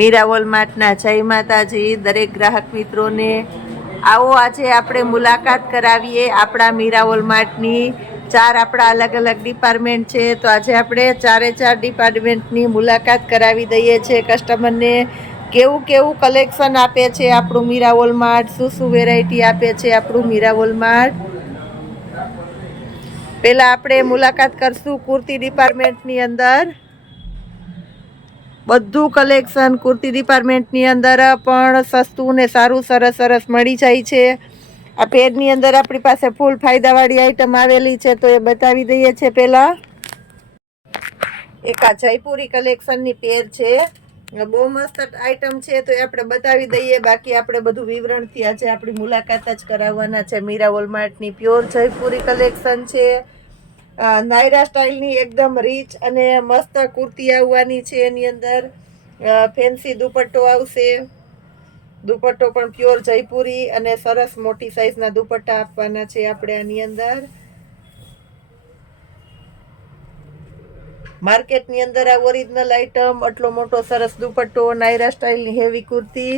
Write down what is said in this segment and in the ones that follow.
મીરા વોલમાર્ટના જય માતાજી દરેક ગ્રાહક મિત્રોને। આવો આજે આપણે મુલાકાત કરાવીએ આપણા મીરા વોલમાર્ટની। ચાર આપણા અલગ અલગ ડિપાર્ટમેન્ટ છે, તો આજે આપણે ચારે ચાર ડિપાર્ટમેન્ટની મુલાકાત કરાવી દઈએ છીએ કસ્ટમરને। કેવું કેવું કલેક્શન આપે છે આપણું મીરા વોલમાર્ટ, શું શું વેરાયટી આપે છે આપણું મીરા વોલમાર્ટ। પહેલાં આપણે મુલાકાત કરશું કુર્તી ડિપાર્ટમેન્ટની અંદર। બધું કલેક્શન કુર્તી ડિપાર્ટમેન્ટની અંદર પણ સસ્તું ને સારું સરસ સરસ મળી જાય છે। આ પેરની અંદર આપણી પાસે ફૂલ ફાયદાવાળી આઈટમ આવેલી છે, તો એ બતાવી દઈએ છીએ। પહેલાં એક આ જયપુરી કલેક્શનની પેર છે, બહુ મસ્ત આઈટમ છે, તો એ આપણે બતાવી દઈએ। બાકી આપણે બધું વિવરણથી આજે આપણી મુલાકાત જ કરાવવાના છે। મીરા વોલમાર્ટની પ્યોર જયપુરી કલેક્શન છે। નાયરા સ્ટાઇલની એકદમ રીચ અને મસ્ત કુર્તી આવવાની છે। એની અંદર ફેન્સી દુપટ્ટો આવશે, દુપટ્ટો પણ પ્યોર જયપુરી અને સરસ મોટી સાઈઝના દુપટ્ટા આપવાના છે આપણે આની અંદર। માર્કેટની અંદર આ ઓરિજિનલ આઈટમ, આટલો મોટો સરસ દુપટ્ટો, નાયરા સ્ટાઇલની હેવી કુર્તી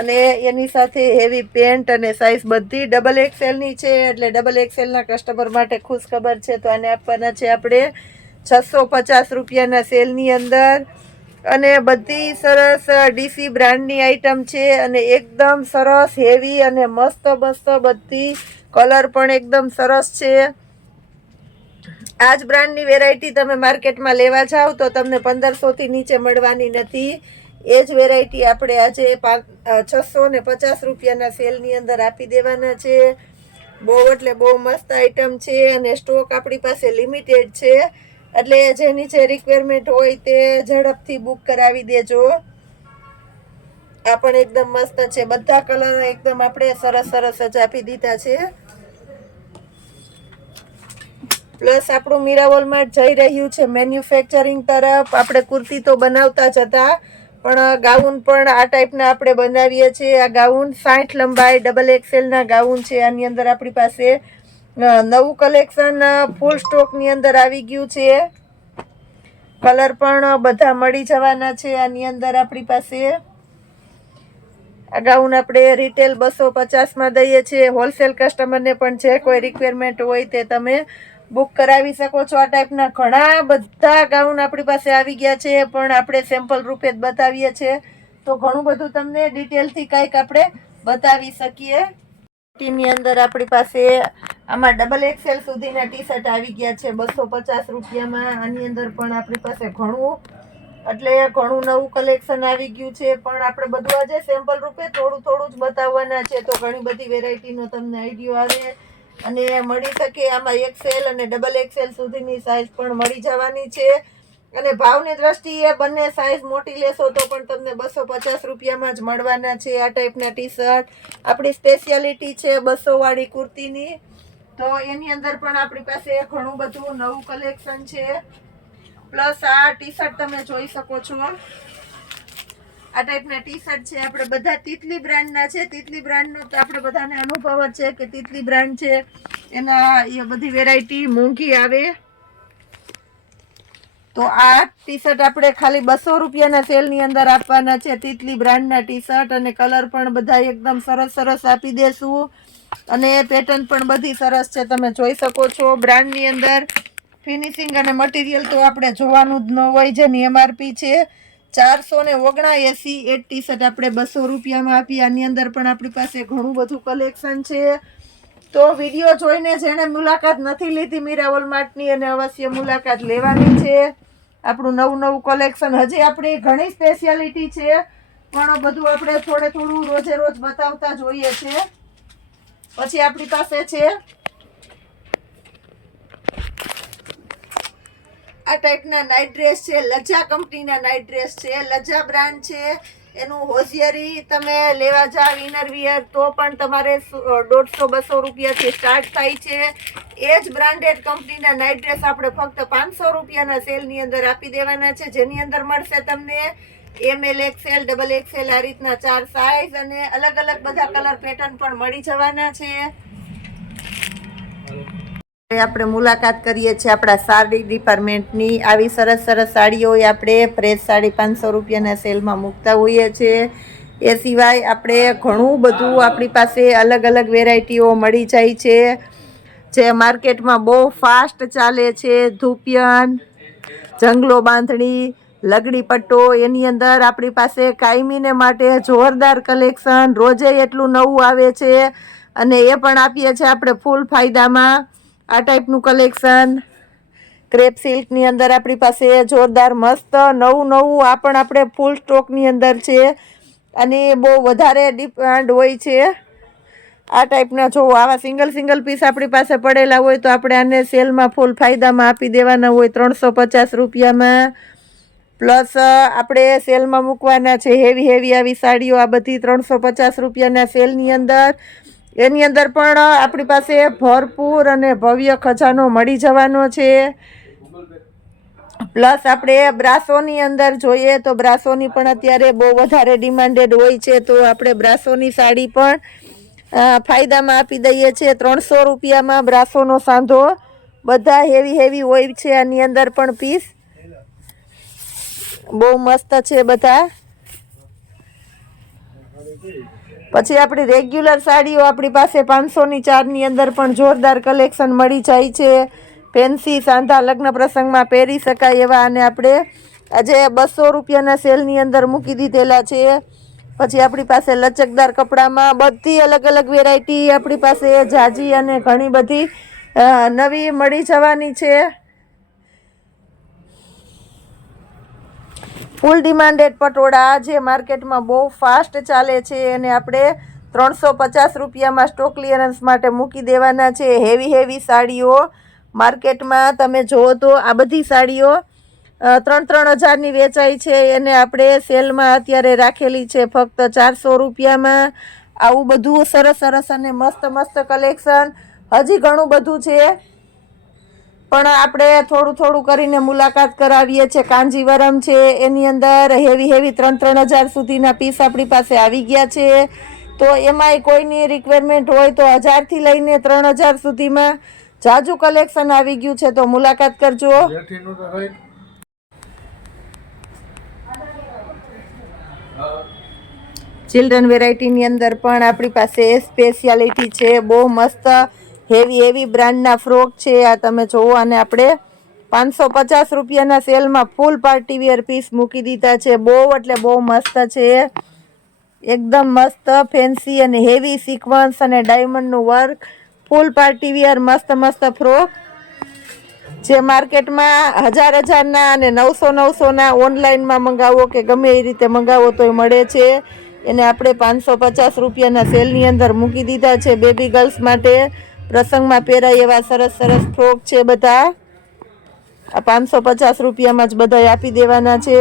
અને એની સાથે હેવી પેન્ટ અને સાઈઝ બધી ડબલ એક્સેલની છે, એટલે ડબલ એક્સેલના કસ્ટમર માટે ખુશ ખબર છે। તો આને આપવાના છે આપણે 650 રૂપિયાના સેલની અંદર। અને બધી સરસ ડીસી બ્રાન્ડની આઈટમ છે અને એકદમ સરસ હેવી અને મસ્ત મસ્ત બધી કલર પણ એકદમ સરસ છે। આ જ બ્રાન્ડની વેરાયટી તમે માર્કેટમાં લેવા જાઓ તો તમને 1500થી નીચે મળવાની નથી। એ જ વેરાયટી આપણે આજે 650 રૂપિયાના સેલની અંદર આપી દેવાના છે। બહુ એટલે બહુ મસ્ત આઈટમ છે અને સ્ટોક આપણી પાસે લિમિટેડ છે, એટલે જેની જે રિક્વાયરમેન્ટ હોય તે ઝડપથી બુક કરાવી દેજો। આ પણ એકદમ મસ્ત છે, બધા કલર એકદમ આપણે સરસ સરસ જ આપી દીધા છે। પ્લસ આપણું મીરા વોલમાર્ટ જઈ રહ્યું છે મેન્યુફેક્ચરિંગ તરફ। આપણે કુર્તી તો બનાવતા જ હતા, પણ ગાઉન પણ આ ટાઈપના આપણે બનાવીએ છીએ। આ ગાઉન 60 લંબાઈ ડબલ એક્સેલના ગાઉન છે। આની અંદર આપણી પાસે નવું કલેક્શન ફૂલ સ્ટોકની અંદર આવી ગયું છે। કલર પણ બધા મળી જવાના છે આની અંદર આપણી પાસે। આ ગાઉન આપણે રિટેલ 250માં દઈએ છીએ। હોલસેલ કસ્ટમરને પણ જે કોઈ રિક્વાયરમેન્ટ હોય તે તમે બુક કરાવી શકો છો। આ ટાઈપના ઘણા બધા ગાઉન આપણી પાસે આવી ગયા છે, પણ આપણે સેમ્પલ રૂપે જ બતાવીએ છીએ, તો ઘણું બધું તમને ડિટેલથી કંઈક આપણે બતાવી શકીએ। ની અંદર આપણી પાસે આમાં ડબલ એક્સેલ સુધીના ટી શર્ટ આવી ગયા છે 250 રૂપિયામાં। આની અંદર પણ આપણી પાસે ઘણું નવું કલેક્શન આવી ગયું છે, પણ આપણે બધું આજે સેમ્પલ રૂપે થોડું થોડું જ બતાવવાના છે, તો ઘણી બધી વેરાયટીનો તમને આઈડિયો આવે અને મળી શકે। આમાં એક્સેલ અને ડબલ એક્સેલ સુધીની સાઈઝ પણ મળી જવાની છે, અને ભાવની દ્રષ્ટિએ બંને સાઈઝ મોટી લેશો તો પણ તમને 250 રૂપિયામાં જ મળવાના છે। આ ટાઈપના ટી શર્ટ આપણી સ્પેશિયાલિટી છે 200 વાળી કુર્તીની, તો એની અંદર પણ આપણી પાસે ઘણું બધું નવું કલેક્શન છે। પ્લસ આ ટી શર્ટ તમે જોઈ શકો છો, આ ટાઈપના ટી શર્ટ છે આપણે બધા તિતલી બ્રાન્ડના છે। તિતલી બ્રાન્ડનો તો આપણે બધાને અનુભવ જ છે કે તિતલી બ્રાન્ડ છે એના એ બધી વેરાયટી મોંઘી આવે, તો આ ટી શર્ટ આપણે ખાલી 200 રૂપિયાના સેલની અંદર આપવાના છે। તિતલી બ્રાન્ડના ટી શર્ટ અને કલર પણ બધા એકદમ સરસ સરસ આપી દેશું, અને પેટર્ન પણ બધી સરસ છે, તમે જોઈ શકો છો। બ્રાન્ડની અંદર ફિનિશિંગ અને મટીરિયલ તો આપણે જોવાનું જ ન હોય, જેની MRP છે 479। એ ટી શર્ટ આપણે 200 રૂપિયામાં આપી। આની અંદર પણ આપણી પાસે ઘણું બધું કલેક્શન છે, તો વિડીયો જોઈને જેણે મુલાકાત નથી લીધી મીરા વોલમાર્ટની અને અવશ્ય મુલાકાત લેવાની છે। આપણું નવું નવું કલેક્શન હજી આપણી ઘણી સ્પેશિયાલિટી છે, પણ બધું આપણે થોડું રોજે રોજ બતાવતા જોઈએ છે। પછી આપણી પાસે છે આ ટાઈપના નાઇટ ડ્રેસ છે, લજ્જા કંપનીના નાઇટ ડ્રેસ છે, લજ્જા બ્રાન્ડ છે। એનું હોશિયારી તમે લેવા જાવ ઇનરવિયર તો પણ તમારે 150-200 રૂપિયાથી સ્ટાર્ટ થાય છે। એ જ બ્રાન્ડેડ કંપનીના નાઇટ ડ્રેસ આપણે ફક્ત 500 રૂપિયાના સેલની અંદર આપી દેવાના છે, જેની અંદર મળશે તમને ML XL ડબલ XL આ રીતના 4 સાઈઝ અને અલગ અલગ બધા કલર પેટર્ન પણ મળી જવાના છે। આપણે મુલાકાત કરીએ છીએ આપણા સાડી ડિપાર્ટમેન્ટની. આવી સરસ સરસ સાડીઓ આપણે ફ્રેશ સાડી 500 રૂપિયાના સેલમાં મૂકતા હોઈએ છીએ. એ સિવાય આપણે ઘણું બધું આપણી પાસે અલગ અલગ વેરાયટીઓ મળી જાય છે જે માર્કેટમાં બહુ ફાસ્ટ ચાલે છે. ધૂપિયન, જંગલો બાંધણી, લગડી પટ્ટો, એની અંદર આપણી પાસે કાયમીને માટે જોરદાર કલેક્શન રોજે એટલું નવું આવે છે અને એ પણ આપીએ છીએ આપણે ફૂલ ફાયદામાં. આ ટાઈપનું કલેક્શન ક્રેપ સિલ્કની અંદર આપણી પાસે જોરદાર મસ્ત નવું નવું આ પણ આપણે ફૂલ સ્ટોકની અંદર છે અને બહુ વધારે ડિમાન્ડ હોય છે. આ ટાઈપના જો આવા સિંગલ પીસ આપણી પાસે પડેલા હોય તો આપણે આને સેલમાં ફૂલ ફાયદામાં આપી દેવાના હોય 350 રૂપિયામાં. પ્લસ આપણે સેલમાં મૂકવાના છે હેવી આવી સાડીઓ. આ બધી 350 રૂપિયાના સેલની અંદર. એની અંદર પણ આપણી પાસે ભરપૂર અને ભવ્ય ખજાનો મળી જવાનો છે. પ્લસ આપણે બ્રાસોની અંદર જોઈએ તો બ્રાસોની પણ અત્યારે બહુ વધારે ડિમાન્ડેડ હોય છે તો આપણે બ્રાસોની સાડી પણ ફાયદામાં આપી દઈએ છીએ 300 રૂપિયામાં. બ્રાસોનો સાંધો બધા હેવી હોય છે. આની અંદર પણ પીસ બહુ મસ્ત છે બધા. પછી આપણી રેગ્યુલર સાડીઓ આપણી પાસે 500ની 4ની અંદર પણ જોરદાર કલેક્શન મળી જાય છે. ફેન્સી સાંધા લગ્ન પ્રસંગમાં પહેરી શકાય એવા અને આપણે આજે 200 રૂપિયાના સેલની અંદર મૂકી દીધેલા છે. પછી આપણી પાસે લચકદાર કપડામાં બધી અલગ અલગ વેરાયટી આપણી પાસે જાજી અને ઘણી બધી નવી મળી જવાની છે. ફૂલ ડિમાન્ડેડ પટોળા જે માર્કેટમાં બહુ ફાસ્ટ ચાલે છે અને આપણે 350 રૂપિયામાં સ્ટોક ક્લિયરન્સ માટે મૂકી દેવાના છે. હેવી સાડીઓ માર્કેટમાં તમે જુઓ તો આ બધી સાડીઓ 3-3 હજારની વેચાય છે એને આપણે સેલમાં અત્યારે રાખેલી છે ફક્ત 400 રૂપિયામાં. આવું બધું સરસ અને મસ્ત કલેક્શન હજી ઘણું બધું છે પણ આપણે થોડું કરીને મુલાકાત કરાવીએ છીએ. કાંજીવરમ છે એની અંદર હેવી 3-3 હજાર સુધીના પીસ આપણી પાસે આવી ગયા છે. તો એમાંય કોઈની રિક્વાયરમેન્ટ હોય તો 1000થી લઈને 3000 સુધીમાં જાજુ કલેક્શન આવી ગયું છે તો મુલાકાત કરજો. ચિલ્ડ્રન વેરાયટીની અંદર પણ આપણી પાસે સ્પેશિયાલિટી છે. બહુ મસ્ત હેવી બ્રાન્ડના ફ્રોક છે. આ તમે જોવો અને આપણે 550 રૂપિયાના સેલમાં ફૂલ પાર્ટી વેર પીસ મૂકી દીધા છે. બહુ એટલે બહુ મસ્ત છે. એકદમ મસ્ત ફેન્સી અને હેવી સિક્વન્સ અને ડાયમંડનું વર્ક ફૂલ પાર્ટી વેર મસ્ત ફ્રોક જે માર્કેટમાં 1000ના અને 900ના ઓનલાઈનમાં મંગાવો કે ગમે એ રીતે મંગાવો તોય મળે છે. એને આપણે 550 રૂપિયાના સેલની અંદર મૂકી દીધા છે. બેબી ગર્લ્સ માટે પ્રસંગમાં પહેરાય એવા સરસ ફ્રોક છે બધા. આ 550 રૂપિયામાં જ બધા આપી દેવાના છે.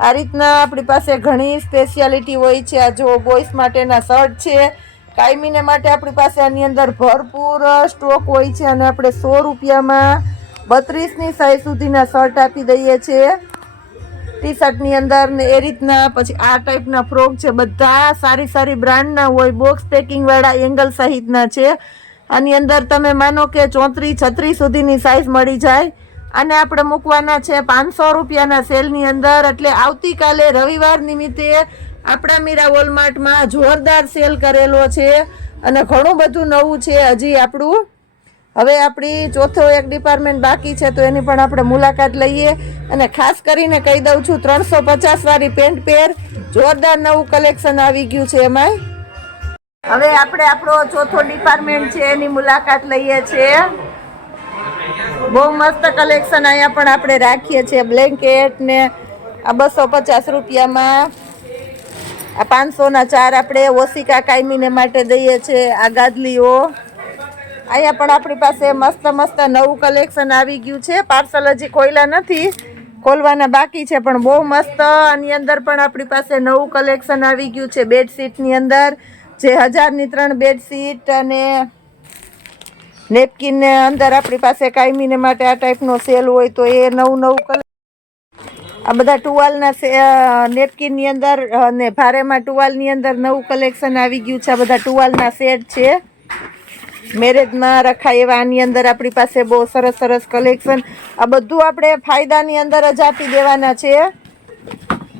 આ રીતના આપણી પાસે ઘણી સ્પેશિયાલિટી હોય છે. આ જો બોಯ್સ માટેના શર્ટ છે કાયમીને માટે આપણી પાસે આની અંદર ભરપૂર સ્ટોક હોય છે અને આપણે 100 રૂપિયામાં 32ની સાઈઝ સુધીના શર્ટ આપી દઈએ છીએ ટી શર્ટની અંદર ને એ રીતના. પછી આ ટાઈપના ફ્રોક છે બધા સારી બ્રાન્ડના હોય બોક્સ પેકિંગવાળા એંગલ સહિતના છે. આની અંદર તમે માનો કે 34-36 સુધીની સાઈઝ મળી જાય અને આપણે મૂકવાના છે 500 રૂપિયાના સેલની અંદર. એટલે આવતીકાલે રવિવાર નિમિત્તે આપણા મીરા વોલમાર્ટમાં જોરદાર સેલ કરેલો છે અને ઘણું બધું નવું છે હજી આપણું. હવે આપણી ચોથો એક ડિપાર્ટમેન્ટ બાકી છે તો એની પણ આપણે મુલાકાત લઈએ અને ખાસ કરીને કહી દઉં છું 350 વાળી પેન્ટ પેર જોરદાર નવું કલેક્શન આવી ગયું છે એમાં. હવે આપણે આપણો ચોથો ડિપાર્ટમેન્ટ છે એની મુલાકાત લઈએ છીએ. બહુ મસ્ત કલેક્શન અહીંયા પણ આપણે રાખીએ છીએ. બ્લેન્કેટ ને આ 250 રૂપિયામાં. આ 500ના 4 આપણે ઓશિકા કાયમીને માટે દઈએ છીએ. આ ગાદલીઓ અહીંયા પણ આપણી પાસે મસ્ત નવું કલેક્શન આવી ગયું છે. પાર્સલ હજી ખોલ્યા નથી, ખોલવાના બાકી છે પણ બહુ મસ્ત. આની અંદર પણ આપણી પાસે નવું કલેક્શન આવી ગયું છે. બેડશીટની અંદર જે 1000ની 3 બેડશીટ અને નેપકિન અંદર આપણી પાસે કાયમીને માટે આ ટાઈપનો સેલ હોય તો એ નવું આ બધા ટુવાલના નેપકિનની અંદર અને ભારેમાં ટુવાલની અંદર નવું કલેક્શન આવી ગયું છે. આ બધા ટુવાલના સેટ છે. મેરેજમાં રખાય એવા આની અંદર આપણી પાસે બહુ સરસ સરસ કલેક્શન, આ બધું આપણે ફાયદાની અંદર જ આપી દેવાના છે.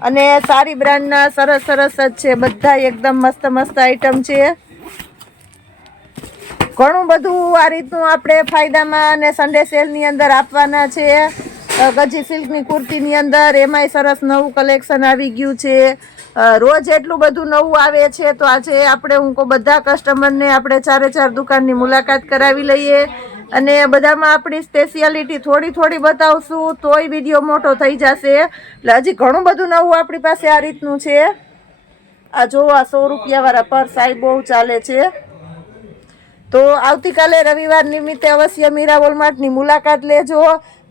અને સારી બ્રાન્ડના સરસ સરસ જ છે, બધા એકદમ મસ્ત મસ્ત આઈટમ છે. ઘણું બધું આ રીતનું આપણે ફાયદામાં અને સન્ડે સેલની અંદર આપવાના છે. ગજી સિલ્કની કુર્તીની અંદર એમાંય સરસ નવું કલેક્શન આવી ગયું છે. રોજ એટલું બધું નવું આવે છે, તો આજે આપણે હું કહું બધા કસ્ટમરને આપણે 4 દુકાનની મુલાકાત કરાવી લઈએ. અને બધામાં આપણી સ્પેશિયાલિટી થોડી થોડી બતાવશું તોય વિડીયો મોટો થઈ જશે. એટલે હજી ઘણું બધું નવું આપણી પાસે આ રીતનું છે. આ જો આ 100 રૂપિયાવાળા પર્સ આ બહુ ચાલે છે. તો આવતીકાલે રવિવાર નિમિત્તે અવશ્ય મીરા વોલમાર્ટની મુલાકાત લેજો.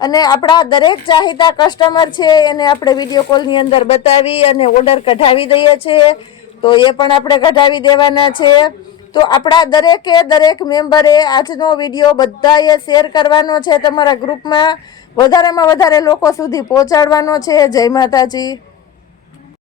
અને આપણા દરેક ચાહીતા કસ્ટમર છે એને આપણે વિડીયો કોલની અંદર બતાવી અને ઓર્ડર કઢાવી દઈએ છીએ, તો એ પણ આપણે કઢાવી દેવાના છે. તો આપણા દરેક મેમ્બરે આજનો વિડીયો બધાએ શેર કરવાનો છે, તમારા ગ્રુપમાં વધારેમાં વધારે લોકો સુધી પહોંચાડવાનો છે. જય માતાજી.